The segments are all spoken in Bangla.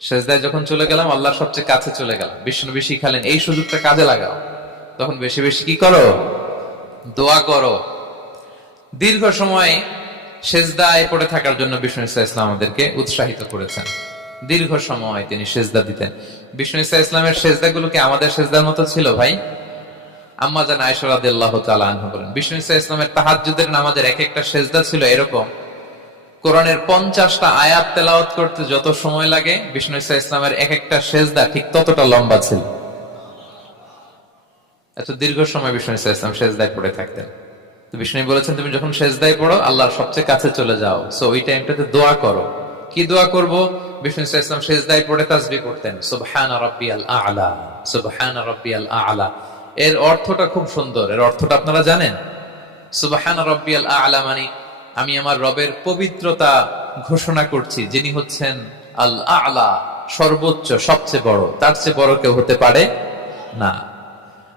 সেজদায় যখন চলে গেলাম, আল্লাহর সবচেয়ে কাছে চলে গেলাম, বিষ্ণুনবী শিখালেন এই সুযোগটা কাজে লাগাও, তখন বেশি বেশি কি করো, দোয়া করো। দীর্ঘ সময় সেজদায় পড়ে থাকার জন্য বিষ্ণু ইসা ইসলাম আমাদেরকে উৎসাহিত করেছেন। দীর্ঘ সময় তিনি সেজদা দিতেন। বিষ্ণু ইসা ইসলামের সেজদাগুলো কি আমাদের সেজদার মতো ছিল ভাই? আম্মা জান আয়েশা রাদিয়াল্লাহু তাআলা আনহা বলেন, বিষ্ণু ইসা ইসলামের তাহাজ্জুদের নামাজের এক একটা সেজদা ছিল এরকম, কোরআনের 50টা আয়াত তেলাওয়াত করতে যত সময় লাগে, বিষ্ণু ইসা ইসলামের এক একটা সেজদা ঠিক ততটা লম্বা ছিল। এত দীর্ঘ সময় বিষ্ণু ইসা ইসলাম সেজদায় পড়ে থাকতেন। তো বিষ্ণু বলেছেন, তুমি যখন সেজদায় পড়ো আল্লাহর সবচেয়ে কাছে চলে যাও, সো ওই টাইমটাতে দোয়া করো। কি দোয়া করব? বিষ্ণু ইসা ইসলাম সেজদায় পড়ে তাসবিহ করতেন, সুবহানা রাব্বিয়াল আ'লা, সুবহানা রাব্বিয়াল আ'লা। এর অর্থটা খুব সুন্দর। এর অর্থটা আপনারা জানেন? সুবহানা রাব্বিয়াল আ'লা মানে আমি আমার রবের পবিত্রতা ঘোষণা করছি, যিনি হচ্ছেন আল আ'লা, সর্বোচ্চ, সবচেয়ে বড়, তার চেয়ে বড় কেউ হতে পারে না।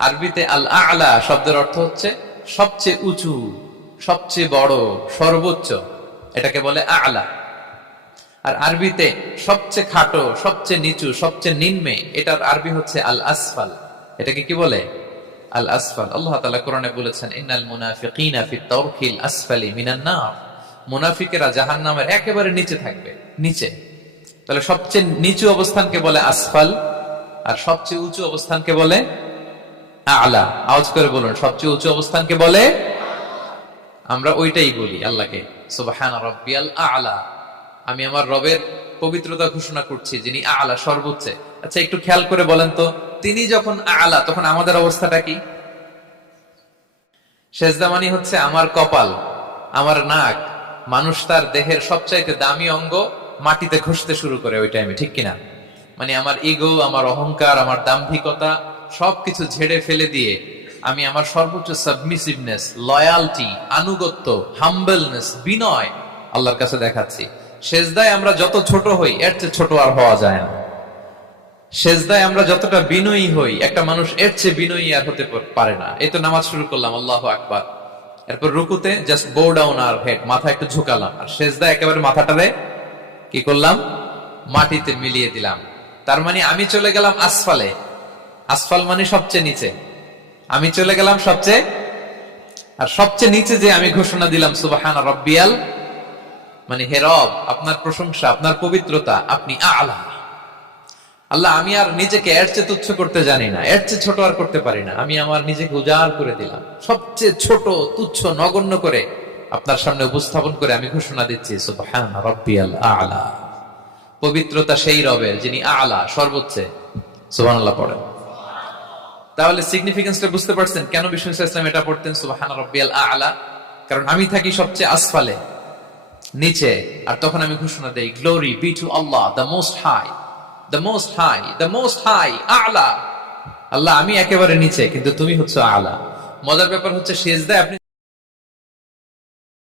আরবিতে আল আ'লা শব্দের অর্থ হচ্ছে সবচেয়ে উঁচু, সবচেয়ে বড়, সর্বোচ্চ, এটাকে বলে আ'লা। আর আরবিতে সবচেয়ে খাটো, সবচেয়ে নিচু, সবচেয়ে নিম্নে, এটার আরবি হচ্ছে আল আসফাল। এটাকে কি বলে? আল আসফাল। আল্লাহ তাআলা কোরআনে বলেছেন, ইন্নাল মুনাফিকিনা ফি তারকিল আসফালি মিনান নার, মুনাফিকেরা জাহান্নামের একেবারে নিচে থাকবে, নিচে। তাহলে সবচেয়ে নিচু অবস্থানকে বলে আসফাল, আর সবচেয়ে উঁচু অবস্থানকে বলে আ'লা। আওয়াজ করে বলুন, সবচেয়ে উঁচু অবস্থানকে বলে, আমরা ওইটাই বলি আল্লাহকে, সুবহানা রাব্বিয়াল আ'লা, আমি আমার রবের পবিত্রতা ঘোষণা করছি, যিনি আ'লা, সর্বোচ্চ। আচ্ছা, একটু খেয়াল করে বলেন তো, তিনি যখন আ'লা তখন আমাদের অবস্থাটা কি? সেজদা মানে হচ্ছে আমার কপাল, আমার নাক, মানুষ তার দেহের সবচাইতে দামি অঙ্গ মাটিতে ঘষতে শুরু করে ওই টাইমে, ঠিক কিনা? মানে আমার ইগো, আমার অহংকার, আমার দাম্ভিকতা সবকিছু ঝেড়ে ফেলে দিয়ে আমি আমার সর্বোচ্চ সাবমিসিভনেস, লয়ালটি, আনুগত্য, হাম্বলনেস, বিনয় আল্লাহর কাছে দেখাচ্ছি। সেজদায় আমরা যত ছোট হই, এর চেয়ে ছোট আর হওয়া যায় না। সেজদায় আমরা যতটা বিনয়ী হই, একটা মানুষ এর চেয়ে বিনয়ী আর হতে পারে না। এই তো নামাজ শুরু করলাম, আল্লাহু আকবার, এরপর রুকুতে জাস্ট বো ডাউন আর হেড, মাথা একটু ঝুঁকালাম, আর সেজদায় একেবারে মাথাটারে কি করলাম? মাটিতে মিলিয়ে দিলাম। তার মানে আমি চলে গেলাম আসফালে। আসফাল মানে সবচেয়ে নিচে, আমি চলে গেলাম সবচেয়ে, আর সবচেয়ে নিচে যে আমি ঘোষণা দিলাম সুবহানা রাব্বিয়াল, মানে হে রব, আপনার প্রশংসা, আপনার পবিত্রতা, আপনি আ'লা। আল্লাহ, আমি আর নিজেকে এর চেয়ে তুচ্ছ করতে জানি না, এর চেয়ে ছোট আর করতে পারি না, আমি আমার নিজেকে উজাড় করে দিলাম, সবচেয়ে ছোট, তুচ্ছ, নগণ্য করে আপনার সামনে উপস্থাপন করে আমি ঘোষণা দিচ্ছি সুবহানা রাব্বিয়াল আ'লা। পবিত্রতা সেই রবের যিনি আ'লা, সর্বোচ্চ। সুবহানাল্লাহ পড়েন। তাহলে সিগনিফিকেন্সটা বুঝতে পারছেন কেন বিষ্ণু ইসলাম এটা পড়তেন, সুবহানা রাব্বিয়াল আ'লা? কারণ আমি থাকি সবচেয়ে আসফালে, নিচে, আর তখন আমি ঘোষণা দেই, glory be to Allah, the most high, the most high, the most high, আ'লা। আল্লাহ, আমি একেবারে নিচে, কিন্তু তুমি হচ্ছে আ'লা। মজার ব্যাপার হচ্ছে, সেজদায় আপনি